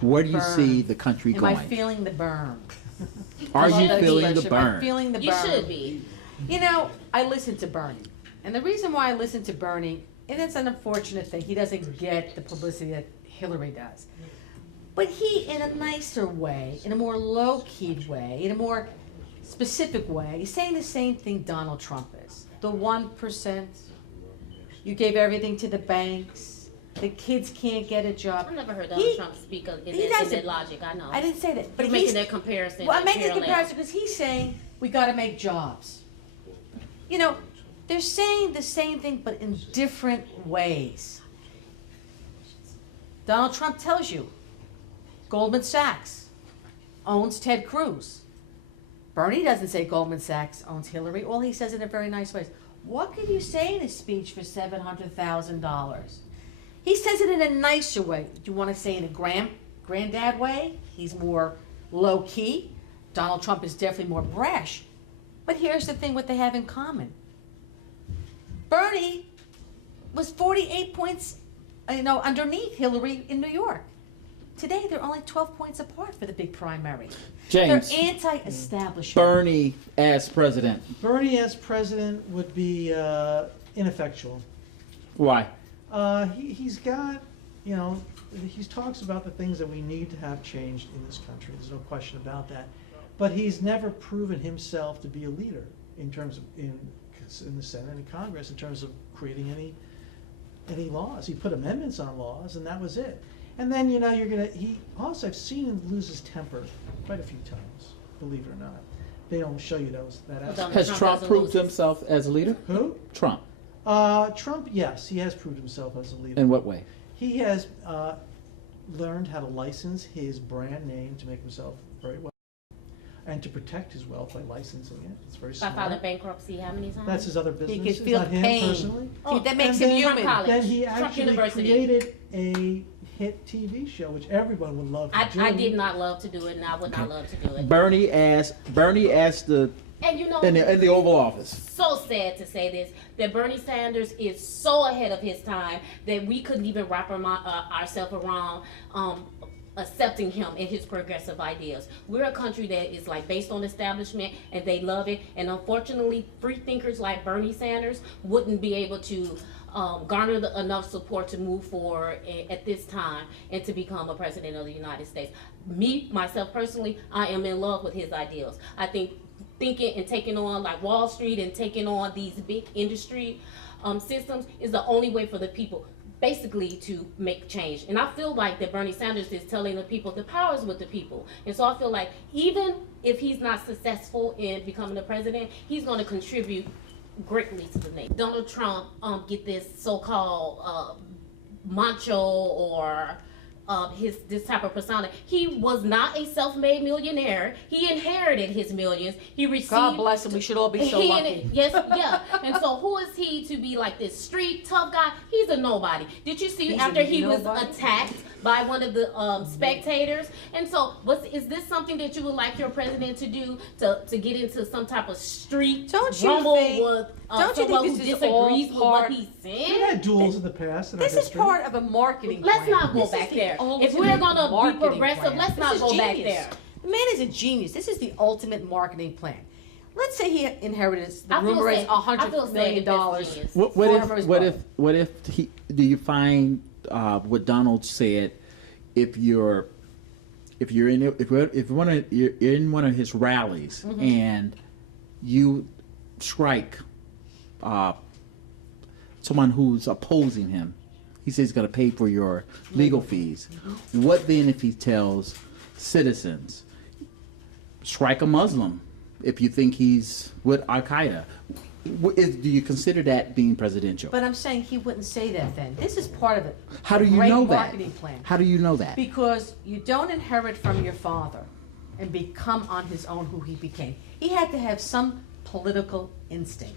Where do you see the country Am going? I feeling the burn? Are you That feeling the expression. Am I burn? feeling the You burn? should be. You know, I listen to Bernie. And the reason why I listen to Bernie, and it's an unfortunate thing, he doesn't get the publicity that Hillary does. But he, in a nicer way, in a more low-keyed way, in a more specific way, he's saying the same thing Donald Trump is. The 1%, you gave everything to the banks, the kids can't get a job. I've never heard Donald Trump speak in that logic. I know. I didn't say that. But You're making that comparison. Well, I'm making the parallel. comparison because he's saying we got to make jobs. You know, they're saying the same thing but in different ways. Donald Trump tells you Goldman Sachs owns Ted Cruz. Bernie doesn't say Goldman Sachs owns Hillary. All he says in a very nice way is, what could you say in a speech for $700,000? He says it in a nicer way. Do you want to say in a granddad way? He's more low-key. Donald Trump is definitely more brash. But here's the thing what they have in common. Bernie was 48 points, underneath Hillary in New York. Today, they're only 12 points apart for the big primary. James. They're anti-establishment. Bernie as president. Bernie as president would be ineffectual. Why? He's got, he talks about the things that we need to have changed in this country. There's no question about that. But he's never proven himself to be a leader in terms of in the Senate and Congress in terms of creating any laws. He put amendments on laws, and that was it. And then I've seen him lose his temper quite a few times. Believe it or not, they don't show you that aspect. Has Trump proved himself as a leader? Who? Trump. Trump, yes, he has proved himself as a leader. In what way? He has learned how to license his brand name to make himself very well, and to protect his wealth by licensing it. It's very By smart. filing bankruptcy how many times? That's his other business. He could It's feel not the him pain. personally. That makes And him then- human. College. Then he Trump actually University. created a hit TV show, which everyone would love to do. I did not love to do it, and I would not love to do it. Bernie as the And in the Oval Office. So sad to say this, that Bernie Sanders is so ahead of his time that we couldn't even wrap ourselves around accepting him and his progressive ideas. We're a country that is based on establishment, and they love it. And unfortunately, free thinkers like Bernie Sanders wouldn't be able to garner enough support to move forward at this time and to become a president of the United States. Myself personally, I am in love with his ideals. I think thinking and taking on Wall Street and taking on these big industry systems is the only way for the people basically to make change. And I feel like that Bernie Sanders is telling the people the power is with the people. And so I feel like even if he's not successful in becoming the president, he's going to contribute greatly to the nation. Donald Trump get this so-called macho or this type of persona. He was not a self-made millionaire. He inherited his millions. He received. God bless him. We should all be so lucky. Yes, yeah. And so who is he to be this street tough guy? He's a nobody. Did you see after he was attacked by one of the spectators? And so is this something that you would like your president to do, to get into some type of street rumble with someone who disagrees with what he's saying? We've had duels in the past. This is part of a marketing plan. Let's not go back there. If we're gonna be progressive, let's not go back there. The man is a genius. This is the ultimate marketing plan. Let's say he inherited the rumor is $100 million. What if do you find what Donald said? If you're in one of his rallies and you strike someone who's opposing him, he says he's going to pay for your legal fees. What then if he tells citizens, strike a Muslim if you think he's with Al-Qaeda? Do you consider that being presidential? But I'm saying he wouldn't say that then. This is part of it. How do you Great know that? marketing plan. How do you know that? Because you don't inherit from your father and become on his own who he became. He had to have some political instinct.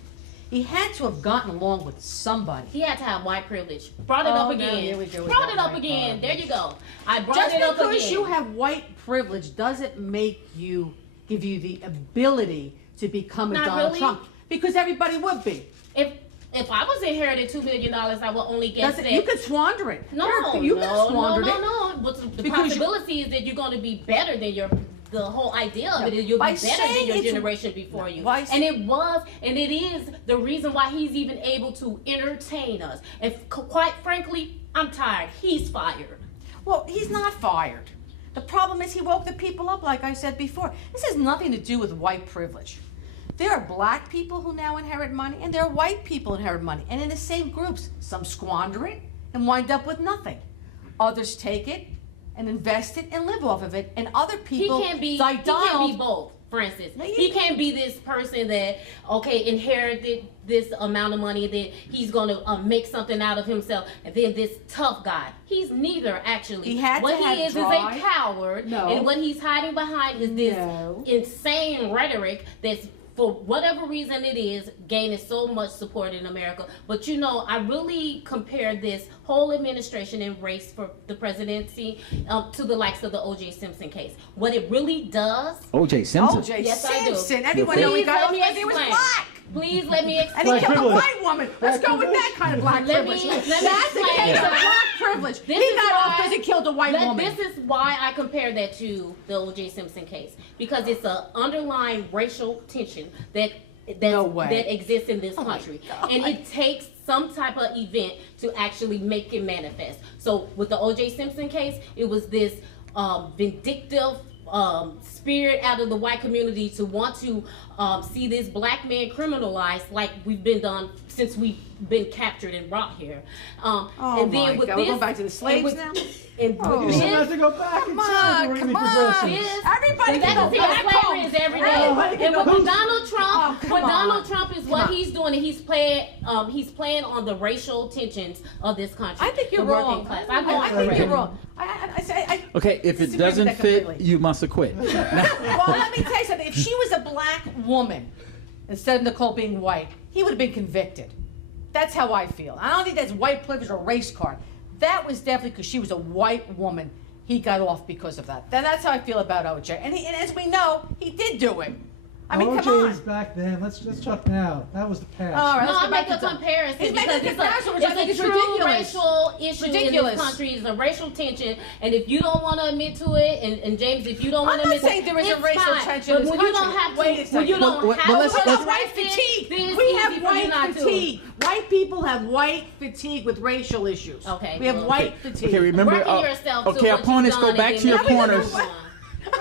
He had to have gotten along with somebody. He had to have white privilege. Brought it Oh, up no, again. here we go with Brought that it up white again. There privilege. you go. I brought Just it up again. because you have white privilege doesn't make you give you the ability to become a Not Donald really. Trump. Because everybody would be. If I was inherited $2 million, I would only get that. You could squander it. No, You could no, squander it. no. But the Because possibility is that you're going to be better than the whole idea of it is you'll be By better than saying your it's- generation before you. by And it is the reason why he's even able to entertain us. And quite frankly, I'm tired. He's fired. Well, he's not fired. The problem is he woke the people up, like I said before. This has nothing to do with white privilege. There are black people who now inherit money, and there are white people who inherit money. And in the same groups, some squander it and wind up with nothing. Others take it and invest it and live off of it. And other people, He can't be both. For instance, he can't be this person that inherited this amount of money, then he's gonna make something out of himself, and then this tough guy. He's neither actually. He had what to have he is drive. a coward, No. and what he's hiding behind is this No. insane rhetoric that's, for whatever reason it is, gaining so much support in America. But I really compare this whole administration and race for the presidency to the likes of the O.J. Simpson case. What it really does. O.J. Simpson. O.J. Yes, I do. Simpson. Everyone knew he Please got let off me because he was explain. black. Please let me And explain. he killed a privilege. white woman. Let's go with that kind of black Let me- privilege. let me That's the explain. case of black privilege. This He is got off why- because he killed a white woman. This is why I compare that to the O.J. Simpson case, because it's an underlying racial tension that No way. that exists in this Oh my country, God. and it takes some type of event to actually make it manifest. So with the O.J. Simpson case, it was this vindictive spirit out of the white community to want to see this black man criminalized, like we've been done since we've been captured and brought here. Oh And then my with God, we're going back to the slaves now? And Oh. with You're supposed this, to go back in Come time. on, We're gonna be come on. progressive. this, Everybody and can that's go how back slavery home. is every day. Everybody can And go with home. Donald Trump, Oh, come what on. Donald Trump is Come what on. he's doing, and he's playing on the racial tensions of this country. I think you're the working wrong. class. I think you're wrong. I Okay, if it disagree with doesn't that fit, completely. you must acquit. Well, let me tell you something. If she was a black woman, instead of Nicole being white, he would have been convicted. That's how I feel. I don't think that's white privilege or race card. That was definitely because she was a white woman. He got off because of that. That's how I feel about OJ. And as we know, he did do it. I mean, come OJ is on. back then. Let's talk now. That was the past. All right, No, let's I go make back a to comparison He's because making a comparison, which I think it's is a true ridiculous. racial issue Ridiculous. in this country. It's a racial tension, and if you don't want to admit to it, and James, if you don't want to I'm not admit to saying it, there isn't it's racial fine. tension But in this when you don't country. have to, Wait a when you second. don't Well, have well, to, let's- We have let's- white then fatigue. it's We easy have for you white not to. fatigue. White people have white fatigue with racial issues. Okay, We have well, white fatigue. Okay, remember. Working yourself to okay, what you've opponents, done go and back then to your moving corners. on.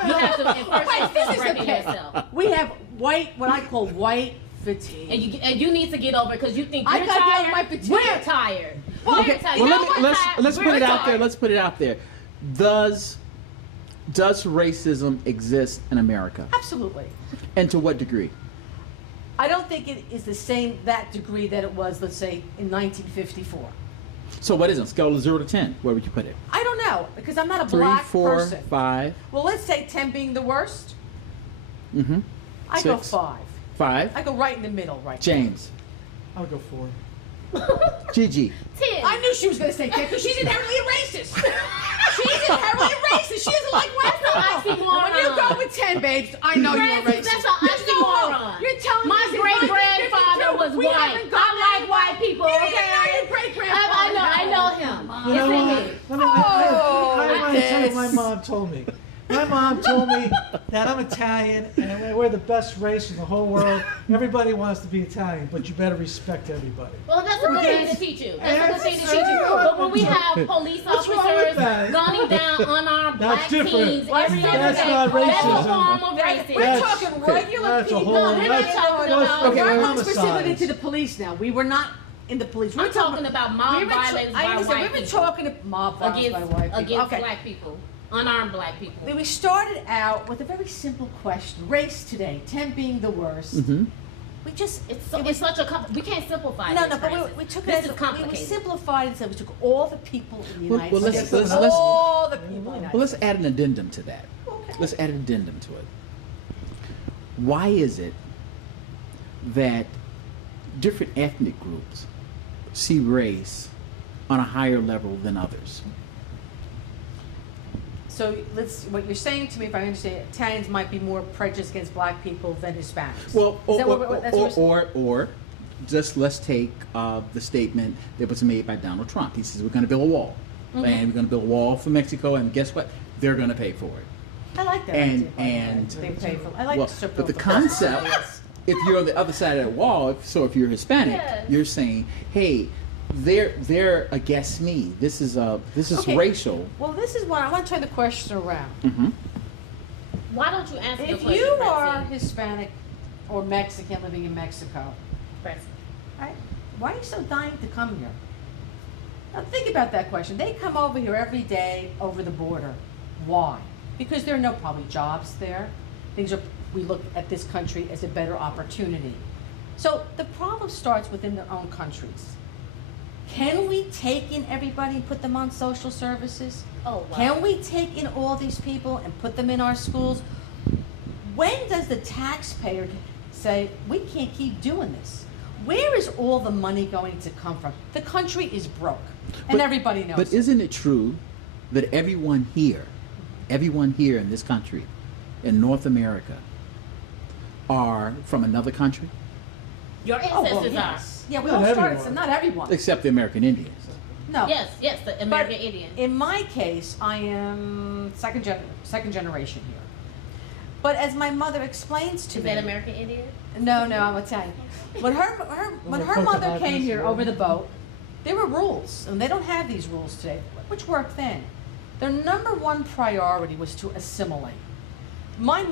You have to first Wait, this is working okay. yourself. We have white, what I call white fatigue. And you need to get over it because you think I you're gotta get tired. over my fatigue. We're tired. Well, We're okay, tired. Well, You let know me, what's let's tired? put it We're out there. tired. Let's put it out there. Does racism exist in America, Absolutely. and to what degree? I don't think it is the same, that degree that it was, let's say, in 1954. So what is it? Scale of 0 to 10. Where would you put it? I don't know, because I'm not a 3, black 4, person. 5. Well, let's say 10 being the worst. Mm-hmm. I go 6. 5. 5. I go right in the middle, right? James. I'll go 4. Gigi. 10. I knew she was going to say 10 because she's inherently a racist. She's inherently racist. She doesn't like white That's an people. When you oxymoron. go with 10, babes, I know you're a racist. That's an oxymoron. You're telling My me great-grandfather was we white. haven't gone I like white people, You okay? didn't know your great-grandfather. I know him. You know what? It's Let me tell you this. what my mom told me. My mom told me that I'm Italian and we're the best race in the whole world. Everybody wants to be Italian, but you better respect everybody. Well, that's a good thing to teach you. That's a good thing to teach you. true. But when we have police What's wrong with officers that? gunning down unarmed black That's different. teens every other That's day, not that's a racism. form of racism. We're That's- talking regular that's a people. whole- No, we're not talking about. Okay, We're wait, not wait. specifically to the police now. We were not in the police. We're I'm talking about mob we were violence I by understand. white We were people. talking about mob violence by white people. against Okay. black people, unarmed black people. We started out with a very simple question. Race today, 10 being the worst. Mm-hmm. We just, It's such a we can't simplify. no, this, no, but Francis. we took it this as is we complicated. simplified and said we took all the people in the Well, United well, let's- States. let's- all the people in the United Well, let's States. add an addendum to that. Okay. Let's add an addendum to it. Why is it that different ethnic groups see race on a higher level than others. So what you're saying to me, if I understand, Italians might be more prejudiced against black people than Hispanics. Well, Is that what- that's what we're- or just let's take the statement that was made by Donald Trump. He says we're going to build a wall, and we're going to build a wall for Mexico, and guess what? They're going to pay for it. I like that. And- idea, by the way. and- they pay for. I like Well, strip but the off concept, Yes. if you're on the other side of the wall, if you're Hispanic, Yes. you're saying, hey, they're against me. This is Okay. racial. Well, this is why I want to turn the question around. Hmm. Why don't you answer the If question, you are Francine? Hispanic or Mexican living in Mexico, Francine. right, why are you so dying to come here? Now think about that question. They come over here every day over the border. Why? Because there are no probably jobs there. We look at this country as a better opportunity. So the problem starts within their own countries. Can we take in everybody and put them on social services? Oh, wow. Can we take in all these people and put them in our schools? When does the taxpayer say, we can't keep doing this? Where is all the money going to come from? The country is broke, and everybody knows But it. isn't it true that everyone here in this country, in North America, are from another country, Your Oh, well, ancestors yes. Yeah, we Not all started, everyone. so not everyone. except the American Indians? No. are. Yes, the But American Indian. in my case, I am second generation here. But as my mother explains to Is me, that American Indian? No, I'm Italian. When her mother came here over the boat, there were rules, and they don't have these rules today, which worked then. Their number one priority was to assimilate. My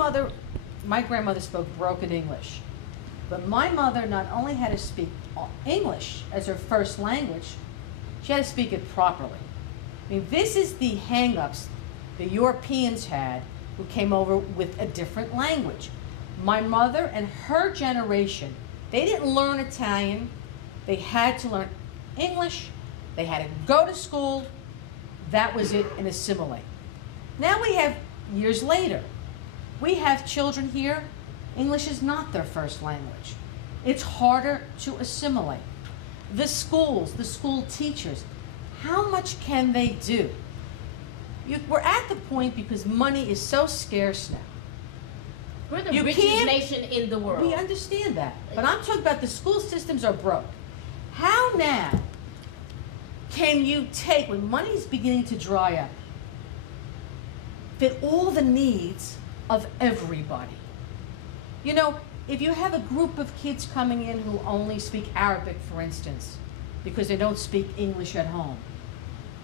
grandmother spoke broken English, but my mother not only had to speak English as her first language, she had to speak it properly. I mean, this is the hang-ups the Europeans had who came over with a different language. My mother and her generation, they didn't learn Italian. They had to learn English. They had to go to school. That was it, and assimilate. Now we have, years later, we have children here. English is not their first language. It's harder to assimilate. The schools, the school teachers, how much can they do? We're at the point because money is so scarce now. We're the You richest can't- nation in the world. We understand that. But I'm talking about the school systems are broke. How now can you take, when money's beginning to dry up, fit all the needs of everybody? You know, if you have a group of kids coming in who only speak Arabic, for instance, because they don't speak English at home,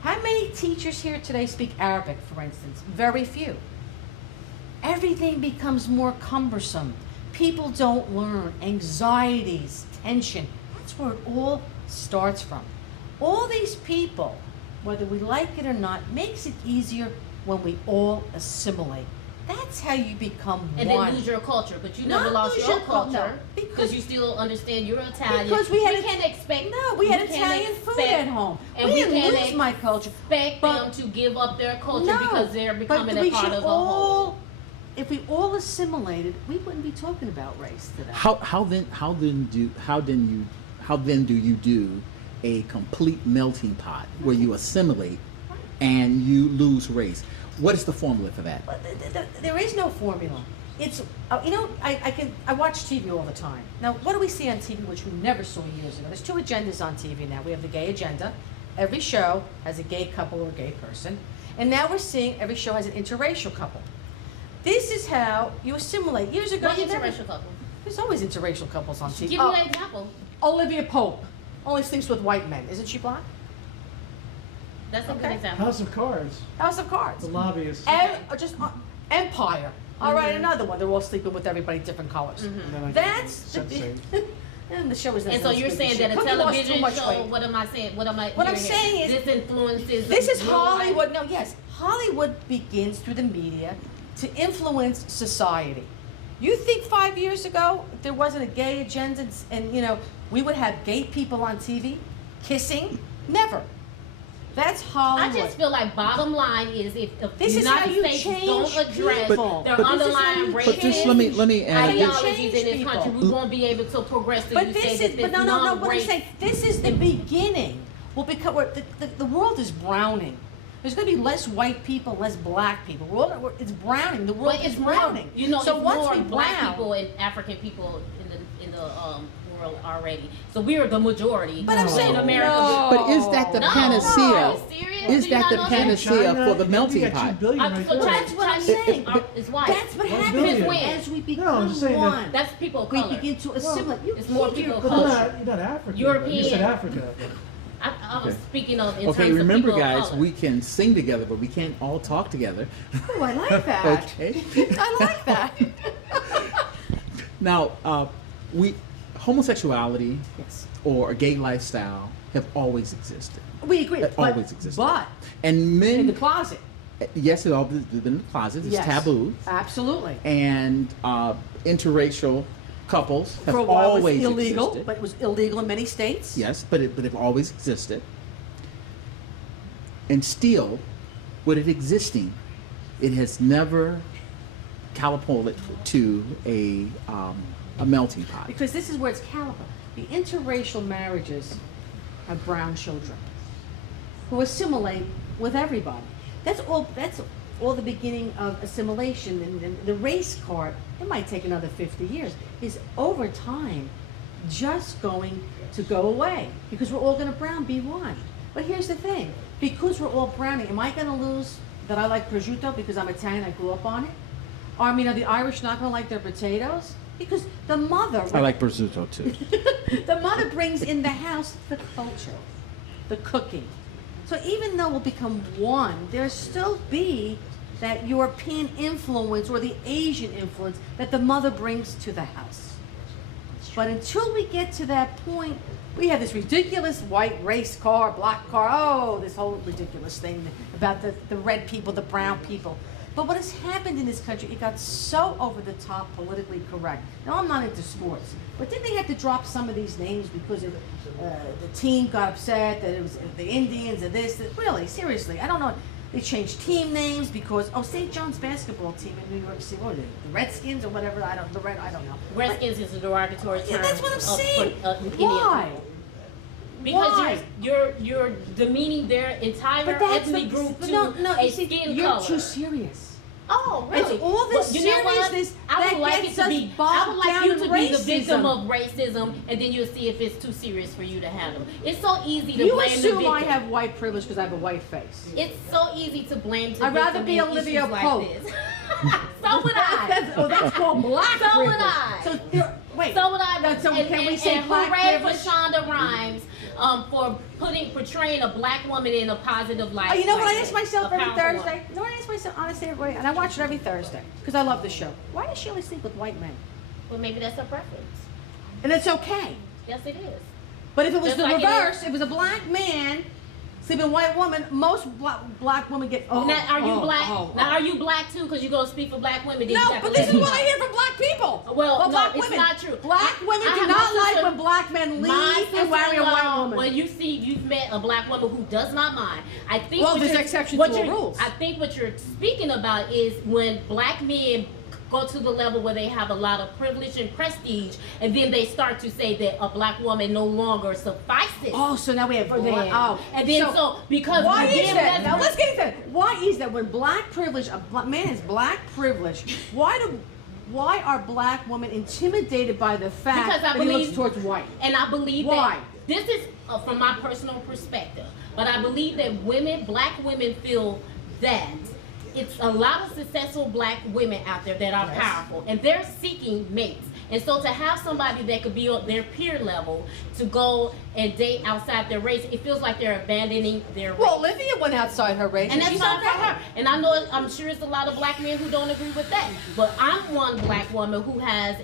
how many teachers here today speak Arabic, for instance? Very few. Everything becomes more cumbersome. People don't learn. Anxieties, tension. That's where it all starts from. All these people, whether we like it or not, makes it easier when we all assimilate. That's how you become and one. then lose your culture, but you Not never lost lose your your culture, culture because- because you still understand you're Italian. Because we had can't expect. we had can't Italian food expect- at home. and we we didn't can't lose my culture. Expect But- them to give up their culture No, because they're but becoming we a part should of the whole. all, if we all assimilated, we wouldn't be talking about race today. How then do you do a complete melting pot where you assimilate and you lose race? What is the formula for that? But there is no formula. It's I watch TV all the time. Now, what do we see on TV which we never saw years ago? There's two agendas on TV now. We have the gay agenda. Every show has a gay couple or a gay person, and now we're seeing every show has an interracial couple. This is how you assimilate. Years ago, What you never- interracial couple? there's always interracial couples on TV. Give me an example. Olivia Pope only sleeps with white men. Isn't she black? That's a good Okay. example. House of Cards. House of Cards. The lobbyists. Empire. All right, another one. They're all sleeping with everybody different colors. And then I That's get the sensate. and the show is. And so you're saying that a Cookie lost too television much show, weight. what am I saying? What am I What I'm hearing saying here? is- this influences. This is real life. Hollywood. No, yes, Hollywood begins through the media to influence society. You think 5 years ago, if there wasn't a gay agenda, and we would have gay people on TV kissing? Never. That's I Hollywood. just feel like bottom line is if the This is how United you States change don't address people. their But- but- underlying But racist just let me add this. ideologies in this country, we won't be able to progress to But you this say is, that but this no, what I'm non-race. saying, this is the beginning. Well, because the world is browning. There's going to be less white people, less black people. It's browning. The world But is it's more, browning. you know, so it's once more we black brown, people and African people in the world already. So we are the majority But I'm saying in America. no. But is that the No, panacea? are you serious? Is Do you that not the know that? panacea China, for the melting you got pot? 2 billion right So there. That's what I'm China saying. is white. That's what One happens billion. as we No, become I'm just saying that- one. That's people of We color. begin to assimilate. You it's more keep your people of But color. you're not African. European. You said Africa. I was speaking of in Okay, terms remember, of people guys, of color. we can sing together, but we can't all talk together. Oh, I like that. Okay. I like that. Now, homosexuality Yes. or a gay lifestyle have always existed. We agree. It but, always existed. But And men, in the closet. yes, it all been in the closet. It's Yes. taboo. Absolutely. And interracial couples have For a while it always was illegal, existed. but it was illegal in many states. Yes, but it always existed. And still, with it existing, it has never catapulted to a melting pot. Because this is where it's caliber. The interracial marriages have brown children who assimilate with everybody. That's all the beginning of assimilation. And the race card, it might take another 50 years, is over time just going to go away because we're all going to brown be one. But here's the thing, because we're all browning, am I going to lose that I like prosciutto because I'm Italian, I grew up on it? Or, I mean, are the Irish not going to like their potatoes? Because the mother... I like prosciutto too. The mother brings in the house the culture, the cooking. So even though we'll become one, there'll still be that European influence or the Asian influence that the mother brings to the house. But until we get to that point, we have this ridiculous white race car, black car, oh, this whole ridiculous thing about the red people, the brown people. But what has happened in this country, it got so over the top politically correct. Now, I'm not into sports, but didn't they have to drop some of these names because the team got upset that it was the Indians or this? Really, seriously, I don't know. They changed team names because, St. John's basketball team in New York City, what are they, the Redskins or whatever? I don't know. Redskins is a derogatory term. Yeah, that's what I'm saying. Indian Why? people. Because Why? you're demeaning their entire But that's ethnic group but to no, a you see, skin you're color. too serious. Oh, really? It's all this But you know what? seriousness I would that like gets it to us be. I bogged would like down you in to be the victim racism. of racism, and then you'll see if it's too serious for you to handle. It's so ezy to You blame the assume victim. I have white privilege because I have a white face. It's so easy to blame the I'd rather victim be in Olivia issues like Pope. this. So would I. That's called black So would privilege. I. So, wait. So would I. So can we say and black hooray privilege? for Shonda Rhimes for portraying a black woman in a positive light. Oh, you know what like I ask that. myself A every powerful Thursday? woman. You know what I ask myself honestly every and I watch it every Thursday because I love the show. Why does she always sleep with white men? Well, maybe that's her preference. And it's okay. Yes, it is. But if it was Just the like it reverse, if it was a black man sleeping with a white woman, most black women get. Oh, Now, are you oh, black? oh, Now, oh. are you black too? Because you go speak for black women. then you No, have but to this let is me what know. I hear from black people. Well, no, black it's women. not true. Black women I do have not my like sister- when black men My leave and marry a white sister-in-law, woman. When you see you've met a black woman who does not mind, I think. Well, what there's you're- exceptions what to the you're- rules. I think what you're speaking about is when black men go to the level where they have a lot of privilege and prestige, and then they start to say that a black woman no longer suffices. Oh, so now we have For them. oh, And then so because why we is give that? Now that- let's get into that. Why is that when black privilege, man has black privilege? Why are black women intimidated by the fact Because I that he looks believe- towards white? And I believe Why? that this is from my personal perspective, but I believe that black women feel that it's a lot of successful black women out there that are powerful, and they're seeking mates. And so to have somebody that could be on their peer level to go and date outside their race, it feels like they're abandoning their race. Well, Olivia went outside her race, And that's she's not for okay. her. And I know, I'm sure it's a lot of black men who don't agree with that. But I'm one black woman who has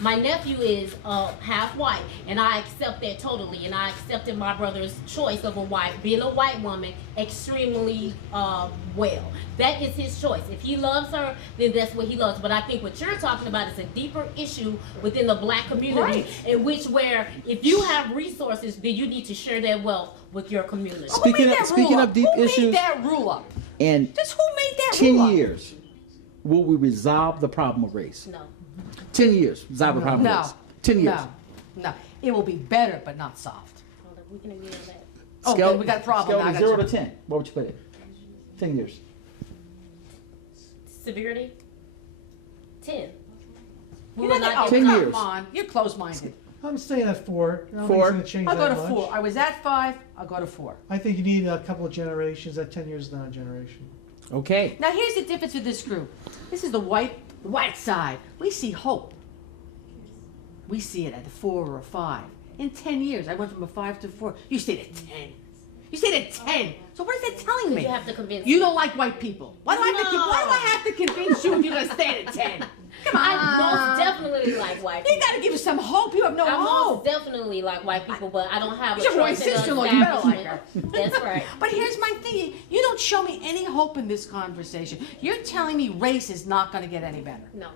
my nephew is half white, and I accept that totally. And I accepted my brother's choice of being a white woman extremely well. that is his choice. If he loves her, then that's what he loves. But I think what you're talking about is a deeper issue within the black community, in which where if you have resources, then you need to share that wealth with your community. Speaking of deep who issues, made that rule up? in Just who made that 10 rule up? years, will we resolve the problem of race? No. 10 years, resolve the problem No. of race. 10 years. No. It will be better, but not solved. Hold on, we can agree on that. Oh, Scale- then we got a problem. Scale Now I of got 0 you. to 10. What would you put it? 10 years. Severity? 10. We You're will not- not oh, get 10 come years. on. You're close-minded. I'm staying at 4. I don't think 4. it's going to change I'll go that to much. 4. I was at 5. I'll go to 4. I think you need a couple of generations. That 10 years is not a generation. Okay. Now here's the difference with this group. This is the white side. We see hope. We see it at a 4 or a 5. In 10 years, I went from a 5 to 4. You stayed at 10. You stayed at 10. So what is that telling me? You have to convince You me. don't like white people. Why do I have to convince you if you're gonna stay at 10? Come on. I most definitely like white You people. gotta give us some hope. You have no I hope. most definitely like white people, but I don't have a You're my trust in the sister-in-law, you better like her. establishment. That's right. But here's my thing. You don't show me any hope in this conversation. You're telling me race is not gonna get any better. No.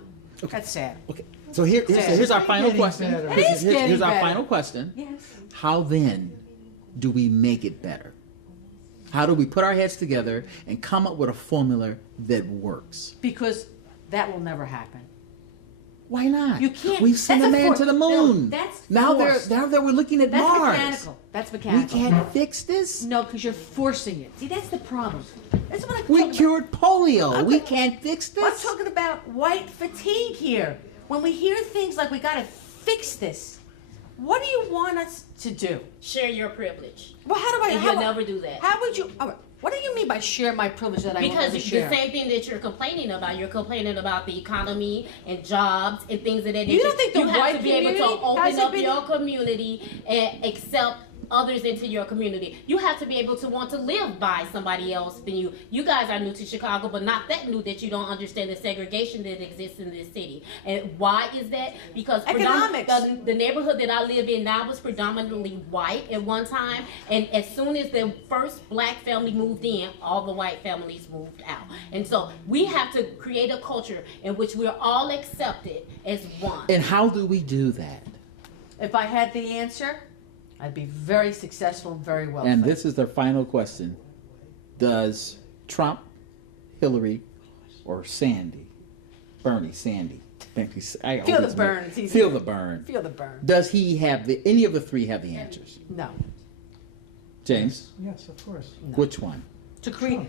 That's sad. Okay. So here's our final Getting question. better. It is getting Here's our better. final question. Yes. How then do we make it better? How do we put our heads together and come up with a formula that works? Because that will never happen. Why not? You can't. We've sent that's a man force. to the No, moon. that's now forced. they're we're looking at That's Mars. mechanical. That's We mechanical. can't fix this. No, because you're forcing it. See, that's the problem. That's what I'm We talking cured polio. I'm We ta- can't fix about. I'm this. talking about white fatigue here. When we hear things like we got to fix this, what do you want us to do? Share your privilege. Well, how do I? And how, you'll never do that. How would you? all right, what do you mean by share my privilege that I won't Because ever the share? same thing that you're complaining about the economy and jobs and things of that nature. You don't think the you have white to be able to community open hasn't up been- your community and accept others into your community. You have to be able to want to live by somebody else than you. You guys are new to Chicago, but not that new that you don't understand the segregation that exists in this city. And why is that? Because Economics. the neighborhood that I live in now was predominantly white at one time, and as soon as the first black family moved in, all the white families moved out. And so we have to create a culture in which we're all accepted as one. And how do we do that? If I had the answer, I'd be very successful and very wealthy. And this is their final question. Does Trump, Hillary, or Bernie Sandy, Feel the burn. It's easy. Feel the burn. Feel the burn. Does he have any of the three have the answers? No. James, Yes, of course. which one? To create.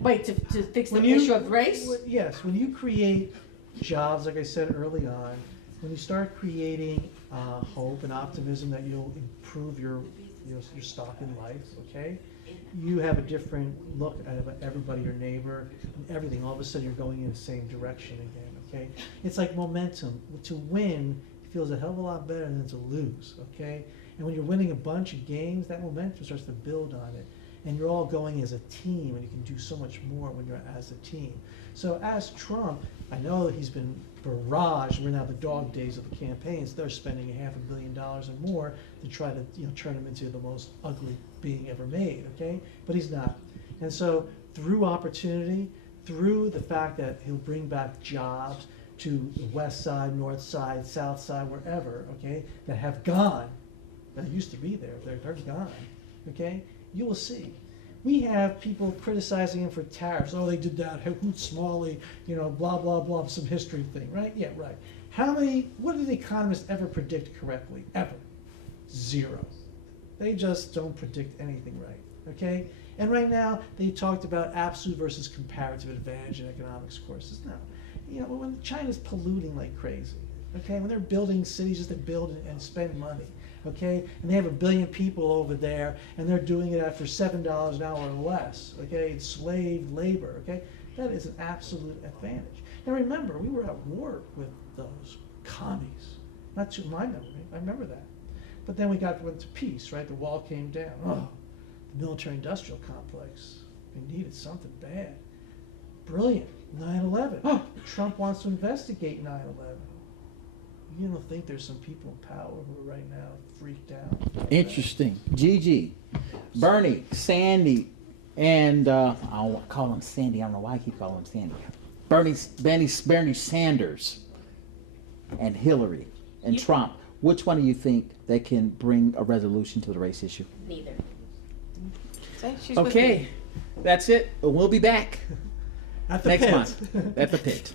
Wait, to fix the When you- issue of race? Yes, when you create jobs, like I said early on, when you start creating hope and optimism that you'll improve your stock in life, okay? You have a different look at everybody, your neighbor, and everything. All of a sudden, you're going in the same direction again, okay? It's like momentum. To win feels a hell of a lot better than to lose, okay? And when you're winning a bunch of games, that momentum starts to build on it. And you're all going as a team, and you can do so much more when you're as a team. So as Trump, I know he's been barraged. We're now the dog days of the campaigns. They're spending $500 million or more to try to turn him into the most ugly being ever made, okay? But he's not. And so through opportunity, through the fact that he'll bring back jobs to the west side, north side, south side, wherever, okay, that have gone, that used to be there, they're gone, okay? You will see. We have people criticizing him for tariffs. Oh, they did that. Hoot Smalley, blah, blah, blah, some history thing, right? Yeah, right. What did economists ever predict correctly? Ever. 0. They just don't predict anything right, okay? And right now, they talked about absolute versus comparative advantage in economics courses. No. When China's polluting like crazy, okay? When they're building cities just to build and spend money, okay? And they have 1 billion people over there, and they're doing it for $7 an hour or less, okay? It's slave labor, okay? That is an absolute advantage. Now remember, we were at war with those commies. Not to my memory, I remember that. But then we went to peace, right? The wall came down. Oh, the military-industrial complex. We needed something bad. Brilliant. 9/11. Oh, Trump wants to investigate 9/11. You don't think there's some people in power who are right now freaked out? Interesting. Gigi, Bernie, Sandy, and I'll call him Sandy. I don't know why I keep calling him Sandy. Bernie Sanders and Hillary and Trump. Which one do you think that can bring a resolution to the race issue? Neither. See, she's with Okay, me. that's it. We'll be back At the next pit. month at the pit.